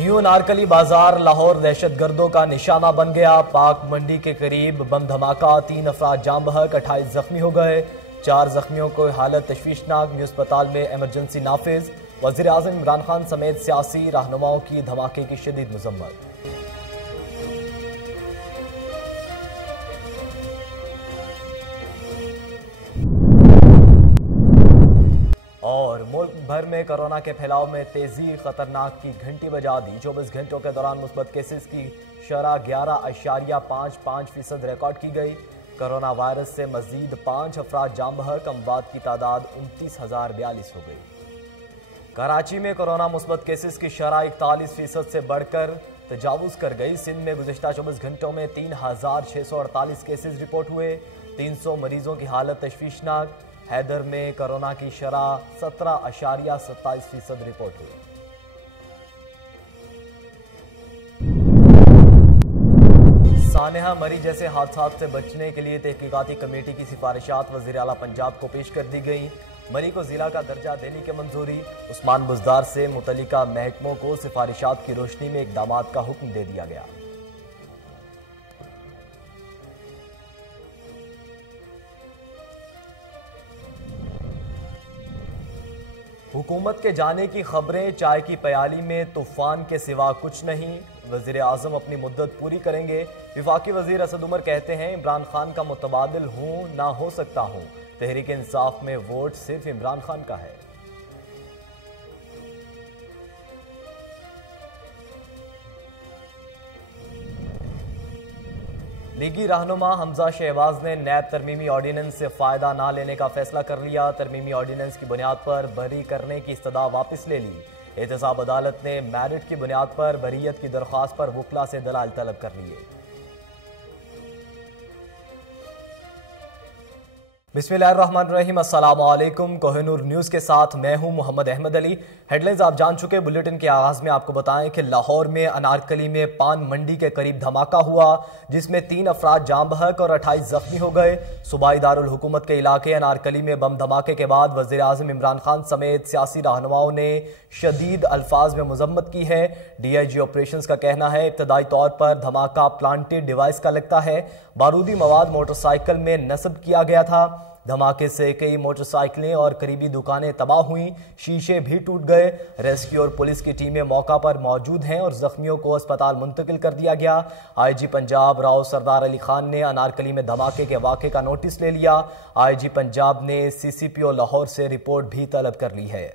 New Anarkali بازار لاہور دہشت گردوں کا نشانہ بن گیا۔ پاک منڈی کے قریب بم دھماکہ، 3 افراد جاں بحق، 28 زخمی ہو گئے۔ 4 زخمیوں کو حالت تشویشناک، نیو اسپتال میں ایمرجنسی نافذ۔ وزیر اعظم عمران خان سمیت سیاسی رہنماؤں کی دھماکے کی شدید مذمت۔ اور ملک بھر میں کورونا کے پھیلاؤ میں تیزی، خطرناک کی گھنٹی بجا دی۔ 24 گھنٹوں کے دوران مثبت کیسز کی شرح 11.55% ریکارڈ کی گئی۔ کورونا وائرس سے مزید 5 افراد جاں بحق، اموات کی تعداد 29,042 ہو گئی۔ کراچی میں کورونا مثبت کیسز کی شرح 41% سے بڑھ کر تجاوز کر گئی۔ سندھ میں گزشتہ 24 گھنٹوں میں 3,648 کیسز رپورٹ ہوئے، 300 مریضوں کی حالت تشویشناک۔ حیدر میں کورونا کی شرح 17.27% رپورٹ ہوئی۔ سانحہ مری جیسے حادثات سے بچنے کے لیے تحقیقاتی کمیٹی کی سفارشات وزیر اعلیٰ پنجاب کو پیش کر دی گئیں۔ مری کو ضلع کا درجہ دینے کی منظوری۔ عثمان بزدار سے متعلقہ محکموں کو سفارشات کی روشنی میں اقدامات کا حکم دے دیا گیا۔ حکومت کے جانے کی خبریں، چائے کی پیالی میں طوفان کے سوا کچھ نہیں۔ وزیر اعظم اپنی مدت پوری کریں گے۔ وفاقی وزیر اسد عمر کہتے ہیں عمران خان کا متبادل ہوں نہ ہو سکتا ہوں، تحریک انصاف میں ووٹ صرف عمران خان کا ہے۔ لیگی رہنما حمزہ شہباز نے نیب ترمیمی آرڈیننس سے فائدہ نہ لینے کا فیصلہ کر لیا۔ ترمیمی آرڈیننس کی بنیاد پر بری کرنے کی استدعا واپس لے لی۔ احتساب عدالت نے میرٹ کی بنیاد پر بریت کی درخواست پر وکلا سے دلائل طلب کر لیے۔ بسم اللہ الرحمن الرحیم، السلام علیکم۔ کوہ نور نیوز کے ساتھ میں ہوں محمد احمد علی۔ ہیڈ لائنز آپ جان چکے۔ بلیٹن کے آغاز میں آپ کو بتائیں کہ لاہور میں انارکلی میں پان منڈی کے قریب دھماکہ ہوا، جس میں 3 افراد جاں بحق اور 28 زخمی ہو گئے۔ صوبائی دارالحکومت کے علاقے انارکلی میں بم دھماکے کے بعد وزیر اعظم عمران خان سمیت سیاسی رہنماؤں نے شدید الفاظ میں مذمت کی ہے۔ ڈی آئی جی آپریشنز کا کہنا ہے ابتدائی طور پر دھماکہ پلانٹڈ ڈیوائس کا لگتا ہے۔ بارودی مواد موٹر سائیکل میں نصب کیا گیا تھا۔ دھماکے سے کئی موٹر سائیکلیں اور قریبی دکانیں تباہ ہوئیں، شیشے بھی ٹوٹ گئے۔ ریسکیو اور پولیس کی ٹیمیں موقع پر موجود ہیں اور زخمیوں کو اسپتال منتقل کر دیا گیا۔ آئی جی پنجاب راؤ سردار علی خان نے انارکلی میں دھماکے کے واقعے کا نوٹس لے لیا۔ آئی جی پنجاب نے سی سی پی او لاہور سے رپورٹ بھی طلب کر لی ہے۔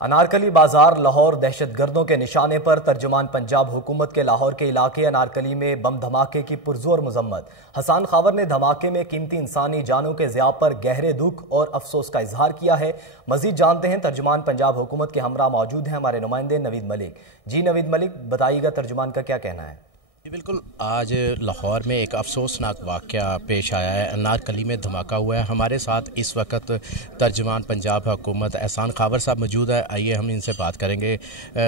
انارکلی بازار لاہور دہشت گردوں کے نشانے پر، ترجمان پنجاب حکومت کے لاہور کے علاقے انارکلی میں بم دھماکے کی پرزور مذمت۔ حسان خاور نے دھماکے میں قیمتی انسانی جانوں کے ضیاع پر گہرے دکھ اور افسوس کا اظہار کیا ہے۔ مزید جانتے ہیں، ترجمان پنجاب حکومت کے ہمراہ موجود ہیں ہمارے نمائندے نوید ملک۔ جی نوید ملک، بتائیے گا ترجمان کا کیا کہنا ہے؟ بالکل، آج لاہور میں ایک افسوسناک واقعہ پیش آیا ہے۔ انارکلی میں دھماکہ ہوا ہے۔ ہمارے ساتھ اس وقت ترجمان پنجاب حکومت احسان خاور صاحب موجود ہے۔ آئیے ہم ان سے بات کریں گے۔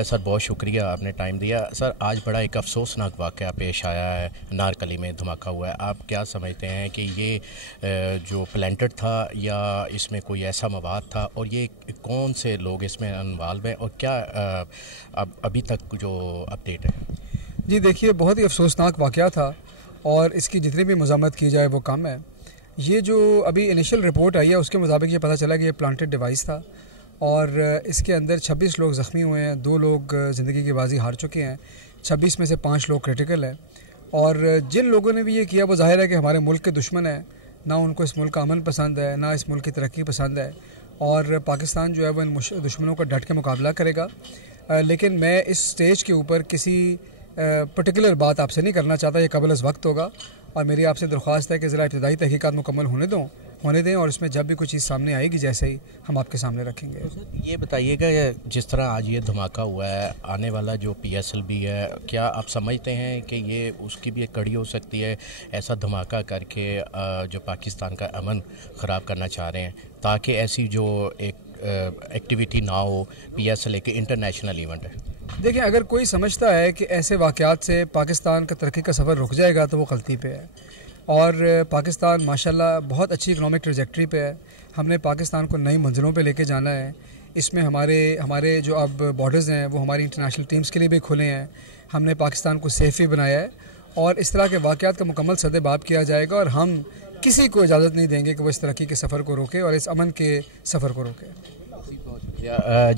سر، بہت شکریہ، آپ نے ٹائم دیا۔ سر، آج بڑا ایک افسوسناک واقعہ پیش آیا ہے، انارکلی میں دھماکہ ہوا ہے۔ آپ کیا سمجھتے ہیں کہ یہ جو پلانٹڈ تھا یا اس میں کوئی ایسا مواد تھا، اور یہ کون سے لوگ اس میں انوالو ہیں، اور کیا ابھی تک جو اپڈیٹ ہے؟ جی دیکھیے، بہت ہی افسوسناک واقعہ تھا اور اس کی جتنی بھی مذمت کی جائے وہ کم ہے۔ یہ جو ابھی انیشل رپورٹ آئی ہے اس کے مطابق یہ پتہ چلا کہ یہ پلانٹڈ ڈیوائس تھا اور اس کے اندر 26 لوگ زخمی ہوئے ہیں، 2 لوگ زندگی کی بازی ہار چکے ہیں، 26 میں سے 5 لوگ کرٹیکل ہیں۔ اور جن لوگوں نے بھی یہ کیا وہ ظاہر ہے کہ ہمارے ملک کے دشمن ہیں، نہ ان کو اس ملک کا امن پسند ہے، نہ اس ملک کی ترقی پسند ہے، اور پاکستان جو ہے وہ ان دشمنوں کا ڈٹ کے مقابلہ کرے گا۔ لیکن میں اس سٹیج کے اوپر کسی پرٹیکولر بات آپ سے نہیں کرنا چاہتا، یہ قبل از وقت ہوگا، اور میری آپ سے درخواست ہے کہ ذرا ابتدائی تحقیقات مکمل ہونے دیں اور اس میں جب بھی کوئی چیز سامنے آئے گی جیسے ہی ہم آپ کے سامنے رکھیں گے۔ یہ بتائیے گا، جس طرح آج یہ دھماکہ ہوا ہے، آنے والا جو پی ایس ایل بھی ہے، کیا آپ سمجھتے ہیں کہ یہ اس کی بھی ایک کڑی ہو سکتی ہے، ایسا دھماکہ کر کے جو پاکستان کا امن خراب کرنا چاہ رہے ہیں، تاکہ ایسی جو ایک ایکٹیویٹی نہ ہو؟ پی ایس ایل ایک انٹرنیشنل ایونٹ ہے۔ دیکھیں، اگر کوئی سمجھتا ہے کہ ایسے واقعات سے پاکستان کا ترقی کا سفر رک جائے گا تو وہ غلطی پہ ہے، اور پاکستان ماشاءاللہ بہت اچھی اکنامک ٹریجیکٹری پہ ہے. ہم نے پاکستان کو نئی منزلوں پہ لے کے جانا ہے. اس میں ہمارے جو اب بارڈرز ہیں وہ ہماری انٹرنیشنل ٹیمز کے لیے بھی کھلے ہیں. ہم نے پاکستان کو سیف بھی بنایا ہے اور اس طرح کے واقعات کا مکمل سد باب کیا جائے گا اور ہم کسی کو اجازت نہیں دیں گے کہ وہ اس ترقی کے سفر کو روکے اور اس امن کے سفر کو روکے.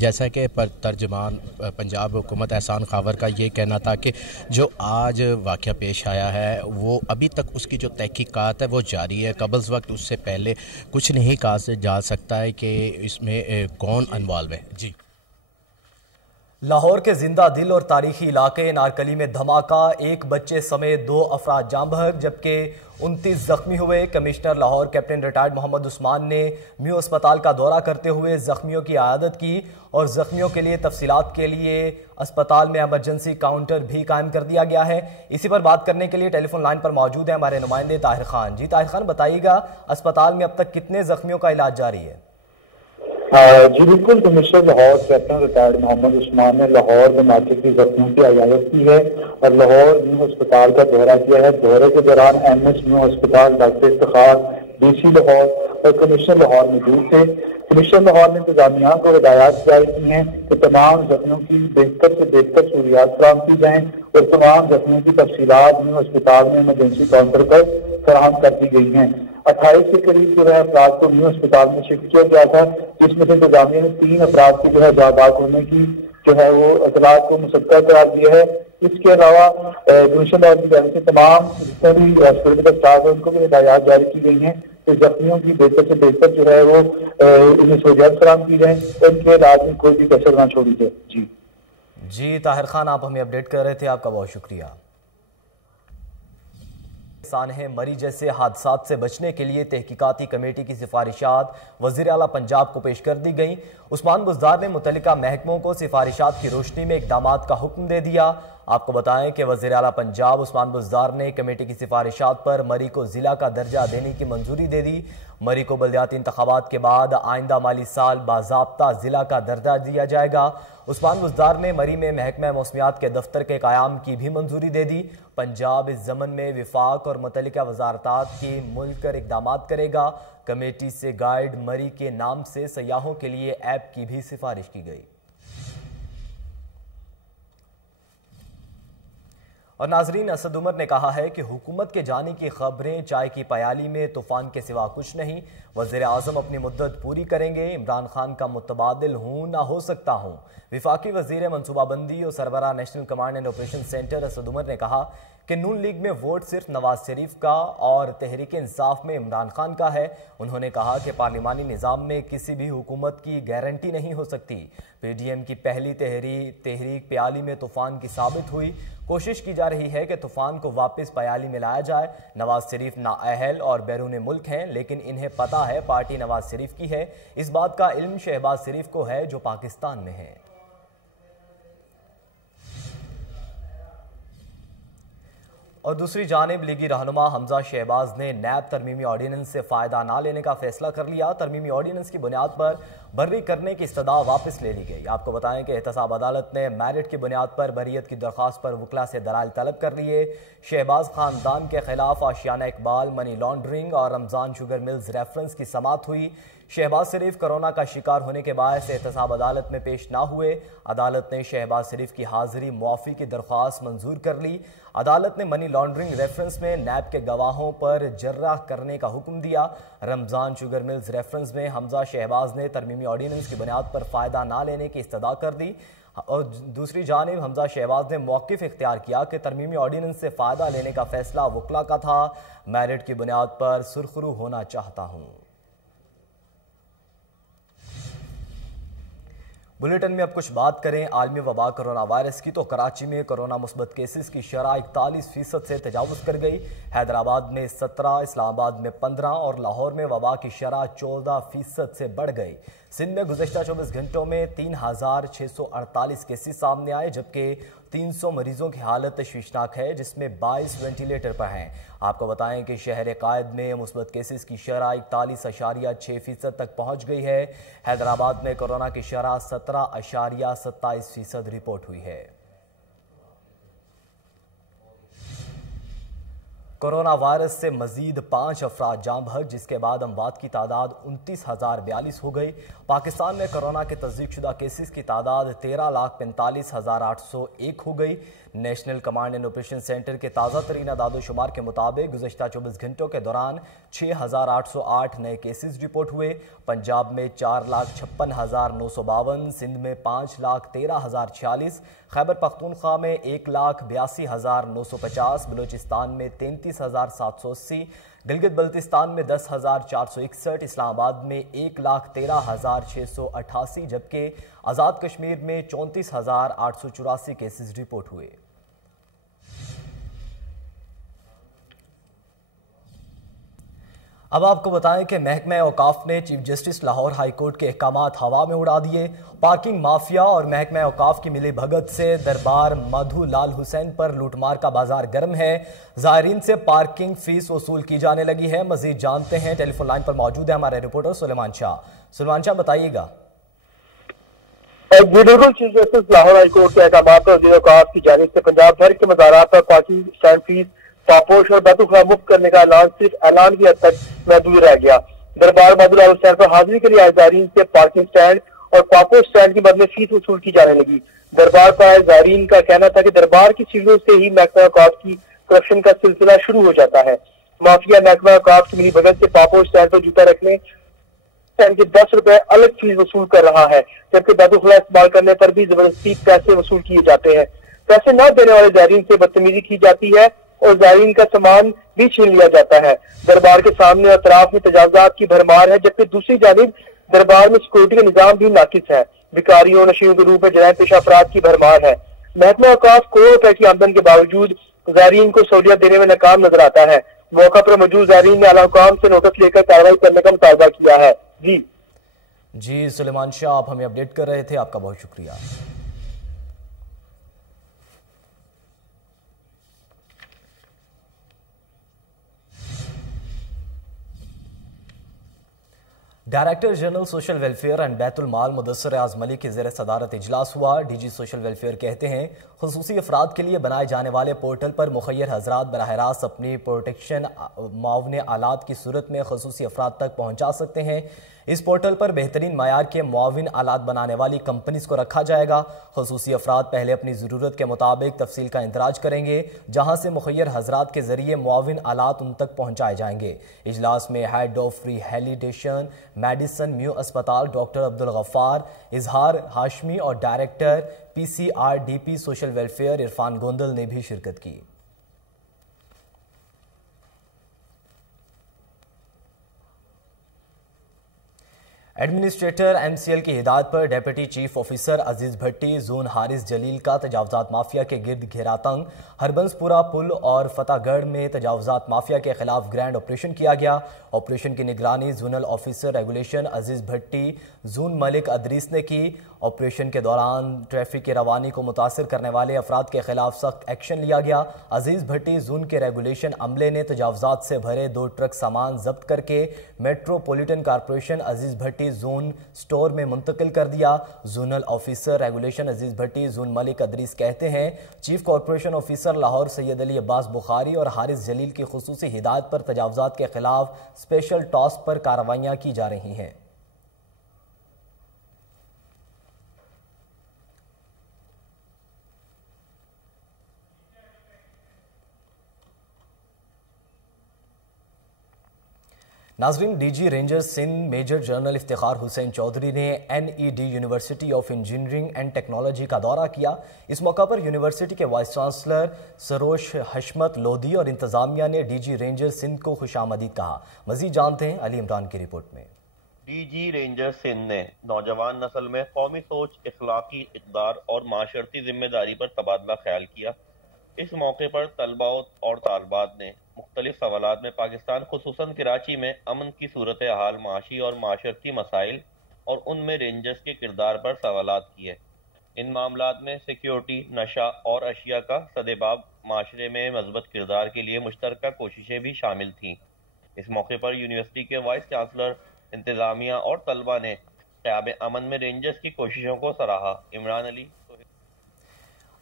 جیسا کہ ترجمان پنجاب حکومت احسان خاور کا یہ کہنا تھا کہ جو آج واقعہ پیش آیا ہے وہ ابھی تک اس کی جو تحقیقات ہے وہ جاری ہے. قبل وقت اس سے پہلے کچھ نہیں کہا جا سکتا ہے کہ اس میں کون انوالو ہے. جی. لاہور کے زندہ دل اور تاریخی علاقے نارکلی میں دھماکہ، ایک بچے سمیت 2 افراد جاں بحق جبکہ 29 زخمی ہوئے. Commissioner Lahore captain retired Muhammad Usman نے میو اسپتال کا دورہ کرتے ہوئے زخمیوں کی عیادت کی اور زخمیوں کے لیے تفصیلات کے لیے اسپتال میں ایمرجنسی کاؤنٹر بھی قائم کر دیا گیا ہے. اسی پر بات کرنے کے لیے ٹیلی فون لائن پر موجود ہیں ہمارے نمائندے طاہر خان. جی طاہر خان، بتائیے گا اسپتال میں اب تک کتنے زخمیوں کا علاج جاری ہے؟ جی بالکل، commissioner Lahore captain retired Muhammad Usman نے لاہور دھماکے کی زخمیوں کی عیادت کی ہے اور لاہور نیو اسپتال کا دورہ کیا ہے. دورے کے دوران ایم ایس نیو اسپتال doctor Iftikhar, D C Lahore اور کمشنر لاہور موجود تھے. کمشنر لاہور نے انتظامیہ کو ہدایات جاری کی ہیں کہ تمام زخمیوں کی بہتر سے بہتر سہولیات فراہم کی جائیں اور تمام زخمیوں کی تفصیلات نیو اسپتال میں ایمرجنسی کاؤنٹر پر فراہم کر دی گئی ہیں. 28 کے قریب جو ہے افراد کو نیو اسپتال میں شفٹ کیا گیا تھا، جس میں سے انتظامیہ نے 3 افراد کی جو ہے جاں ہونے کی جو ہے وہ اطلاعات کو مصدقہ قرار دیا ہے. اس کے علاوہ کمشنر لاہور کی جانب سے تمام جتنے بھی ہاسپٹل کا اسٹاف ہے ان کو بھی ہدایات جاری کی گئی ہیں کہ زخمیوں کی بہتر سے بہتر جو ہے وہ انہیں سہولیات فراہم کی جائیں اور ان کے علاج میں کوئی بھی کسر نہ چھوڑی جائے. جی طاہر خان، آپ ہمیں اپڈیٹ کر رہے تھے، آپ کا بہت شکریہ. سانحہ مری جیسے حادثات سے بچنے کے لیے تحقیقاتی کمیٹی کی سفارشات وزیر اعلیٰ پنجاب کو پیش کر دی گئیں. عثمان بزدار نے متعلقہ محکموں کو سفارشات کی روشنی میں اقدامات کا حکم دے دیا. آپ کو بتائیں کہ وزیر اعلیٰ پنجاب عثمان بزدار نے کمیٹی کی سفارشات پر مری کو ضلع کا درجہ دینے کی منظوری دے دی. مری کو بلدیاتی انتخابات کے بعد آئندہ مالی سال باضابطہ ضلع کا درجہ دیا جائے گا. عثمان بزدار نے مری میں محکمہ موسمیات کے دفتر کے قیام کی بھی منظوری دے دی. پنجاب اس ضمن میں وفاق اور متعلقہ وزارتات کی مل کر اقدامات کرے گا. کمیٹی سے گائیڈ مری کے نام سے سیاحوں کے لیے ایپ کی بھی سفارش کی گئی. اور ناظرین، اسد عمر نے کہا ہے کہ حکومت کے جانے کی خبریں چائے کی پیالی میں طوفان کے سوا کچھ نہیں. وزیر اعظم اپنی مدت پوری کریں گے، عمران خان کا متبادل ہوں نہ ہو سکتا ہوں. وفاقی وزیر منصوبہ بندی اور سربراہ national command and operation centre Asad Umar نے کہا کہ نون لیگ میں ووٹ صرف نواز شریف کا اور تحریک انصاف میں عمران خان کا ہے. انہوں نے کہا کہ پارلیمانی نظام میں کسی بھی حکومت کی گارنٹی نہیں ہو سکتی. پی ڈی ایم کی پہلی تحریک پیالی میں طوفان کی ثابت ہوئی. کوشش کی جا رہی ہے کہ طوفان کو واپس پیالی میں لایا جائے. نواز شریف نااہل اور بیرون ملک ہیں، لیکن انہیں پتہ ہے پارٹی نواز شریف کی ہے. اس بات کا علم شہباز شریف کو ہے جو پاکستان میں ہے. اور دوسری جانب لیگی رہنما حمزہ شہباز نے نیب ترمیمی آرڈیننس سے فائدہ نہ لینے کا فیصلہ کر لیا. ترمیمی آرڈیننس کی بنیاد پر بری کرنے کی استدعا واپس لے لی گئی. آپ کو بتائیں کہ احتساب عدالت نے میرٹ کی بنیاد پر بریت کی درخواست پر وکلا سے دلائل طلب کر لیے. شہباز خاندان کے خلاف آشیانہ اقبال، منی لانڈرنگ اور رمضان شوگر ملز ریفرنس کی سماعت ہوئی. شہباز شریف کورونا کا شکار ہونے کے باعث احتساب عدالت میں پیش نہ ہوئے. عدالت نے شہباز شریف کی حاضری معافی کی درخواست منظور کر لی. عدالت نے منی لانڈرنگ ریفرنس میں نیب کے گواہوں پر جرح کرنے کا حکم دیا. رمضان شوگر ملز ریفرنس میں حمزہ شہباز نے ترمیمی آرڈیننس کی بنیاد پر فائدہ نہ لینے کی استدعا کر دی. اور دوسری جانب حمزہ شہباز نے موقف اختیار کیا کہ ترمیمی آرڈیننس سے فائدہ لینے کا فیصلہ وکلا کا تھا. میرٹ کی بنیاد پر سرخرو ہونا چاہتا ہوں. بلیٹن میں اب کچھ بات کریں عالمی وبا کرونا وائرس کی. تو کراچی میں کرونا مثبت کیسز کی شرح 41% سے تجاوز کر گئی. حیدرآباد میں 17، اسلام آباد میں 15 اور لاہور میں وبا کی شرح 14% سے بڑھ گئی. سندھ میں گزشتہ 24 گھنٹوں میں 3648 کیسز سامنے آئے جبکہ 300 مریضوں کی حالت تشویشناک ہے جس میں 22 وینٹیلیٹر پر ہیں. آپ کو بتائیں کہ شہر قائد میں مثبت کیسز کی شرح 41.6% تک پہنچ گئی ہے. حیدرآباد میں کورونا کی شرح 17.27% رپورٹ ہوئی ہے. کورونا وائرس سے مزید 5 افراد جاں بحق، جس کے بعد اموات کی تعداد 29,042 ہو گئی۔ پاکستان میں کورونا کے تصدیق شدہ کیسز کی تعداد 13,45,801 ہو گئی۔ National command and operation centre کے تازہ ترین اعداد و شمار کے مطابق گزشتہ 24 گھنٹوں کے دوران 6,808 نئے کیسز رپورٹ ہوئے۔ پنجاب میں 4,56,952، سندھ میں 5,13,046، خیبر پختونخوا میں 1,82,950، بلوچستان میں 33,780، گلگت بلتستان میں 10,461، اسلام آباد میں 1,13,688، جبکہ آزاد کشمیر میں 34,884 کیسز رپورٹ ہوئے۔ اب آپ کو بتائیں کہ محکمہ اوقاف نے chief justice Lahore high court کے احکامات ہوا میں اڑا دیے۔ پارکنگ مافیا اور محکمہ اوقاف کی ملی بھگت سے دربار مدھو لال حسین پر لوٹ مار کا بازار گرم ہے۔ زائرین سے پارکنگ فیس وصول کی جانے لگی ہے۔ مزید جانتے ہیں، ٹیلی فون لائن پر موجود ہے ہمارے رپورٹر سلیمان شاہ۔ سلیمان شاہ، بتائیے گا۔ بالکل، chief justice Lahore high court کے احکامات پر وزیر اوقاف کی جانب سے پنجاب بھر کے مزارات پر پارکنگ اسٹینڈ فیس پاپوش اور بیت الخلا مفت کرنے کا اعلان صرف اعلان کی حد تک محدود رہ گیا۔ دربار مدھو لال حسین پر حاضری کے لیے آئے زائرین سے پارکنگ اسٹینڈ اور پاپوش اسٹینڈ کے بدلے فیس وصول کی جانے لگی۔ دربار پر آئے زائرین کا کہنا تھا کہ دربار کی سیڑھیوں سے ہی محکمہ اوقاف کی کرپشن کا سلسلہ شروع ہو جاتا ہے۔ مافیا محکمہ اوقاف کی ملی بھگت سے پاپوش اسٹینڈ پر جوتا رکھنے کے 10 روپے الگ فیس وصول کر رہا ہے، جبکہ بیت الخلا استعمال کرنے پر بھی زبردستی پیسے وصول کیے جاتے ہیں۔ پیسے نہ دینے والے زائرین سے بدتمیزی کی جاتی ہے اور زائرین کا سامان بھی چھین لیا جاتا ہے۔ دربار کے سامنے اور اطراف میں تجاوزات کی بھرمار ہے، جبکہ دوسری جانب دربار میں سیکورٹی کا نظام بھی ناقص ہے۔ بھکاریوں، نشیوں کے روپ میں جرائم پیشہ افراد کی بھرمار ہے۔ محکمہ اوقاف کروڑوں روپے کی آمدن کے باوجود زائرین کو سہولیت دینے میں ناکام نظر آتا ہے۔ موقع پر موجود زائرین نے اعلیٰ حکام سے نوٹس لے کر کارروائی کرنے کا مطالبہ کیا ہے۔ جی سلیمان شاہ، آپ ہمیں اپڈیٹ کر رہے تھے، آپ کا بہت شکریہ۔ Director general social welfare and بیت المال مدثر اعظم علی کی زیر صدارت اجلاس ہوا۔ ڈی جی سوشل ویلفیئر کہتے ہیں خصوصی افراد کے لیے بنائے جانے والے پورٹل پر مخیر حضرات براہ راست اپنی پروٹیکشن معاون آلات کی صورت میں خصوصی افراد تک پہنچا سکتے ہیں۔ اس پورٹل پر بہترین معیار کے معاون آلات بنانے والی کمپنیز کو رکھا جائے گا۔ خصوصی افراد پہلے اپنی ضرورت کے مطابق تفصیل کا اندراج کریں گے، جہاں سے مخیر حضرات کے ذریعے معاون آلات ان تک پہنچائے جائیں گے۔ اجلاس میں ہیڈ آف ریہیلیٹیشن میڈیسن میو اسپتال ڈاکٹر عبدالغفار اظہار ہاشمی اور director PCRDP social welfare Irfan Gondal نے بھی شرکت کی۔ ایڈمنسٹریٹر MCL کی ہدایت پر ڈیپٹی چیف آفیسر عزیز بھٹی زون حارث جلیل کا تجاوزات مافیا کے گرد گھیرا تنگ، ہربنس پورہ پل اور فتح گڑھ میں تجاوزات مافیا کے خلاف گرینڈ آپریشن کیا گیا۔ آپریشن کی نگرانی زونل آفیسر ریگولیشن عزیز بھٹی زون ملک ادریس نے کی۔ آپریشن کے دوران ٹریفک کی روانی کو متاثر کرنے والے افراد کے خلاف سخت ایکشن لیا گیا۔ عزیز بھٹی زون کے ریگولیشن عملے نے تجاوزات سے بھرے 2 ٹرک سامان ضبط کر کے میٹروپولیٹن کارپوریشن عزیز بھٹی زون سٹور میں منتقل کر دیا۔ زونل آفیسر ریگولیشن عزیز بھٹی زون ملک ادریس کہتے ہیں چیف کارپوریشن آفیسر لاہور سید علی عباس بخاری اور حارث جلیل کی خصوصی ہدایت پر تجاوزات کے خلاف اسپیشل ٹاسک پر کارروائیاں کی جا رہی ہیں۔ ناظرین، D G ranger Sindh major general Iftikhar Hussain Chaudhry نے NED university of engineering and technology کا دورہ کیا۔ اس موقع پر یونیورسٹی کے وائس چانسلر سروش حشمت لودھی اور انتظامیہ نے ڈی جی رینجر سندھ کو خوش آمدید کہا۔ مزید جانتے ہیں علی عمران کی رپورٹ میں۔ ڈی جی رینجر سندھ نے نوجوان نسل میں قومی سوچ، اخلاقی اقدار اور معاشرتی ذمہ داری پر تبادلہ خیال کیا۔ اس موقع پر طلباء اور طالبات نے مختلف سوالات میں پاکستان خصوصاً کراچی میں امن کی صورتحال، معاشی اور معاشرتی مسائل اور ان میں رینجرز کے کردار پر سوالات کیے۔ ان معاملات میں سیکیورٹی، نشہ اور اشیاء کا سدباب، معاشرے میں مثبت کردار کے لیے مشترکہ کوششیں بھی شامل تھیں۔ اس موقع پر یونیورسٹی کے وائس چانسلر، انتظامیہ اور طلباء نے قیام امن میں رینجرز کی کوششوں کو سراہا۔ عمران علی۔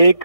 1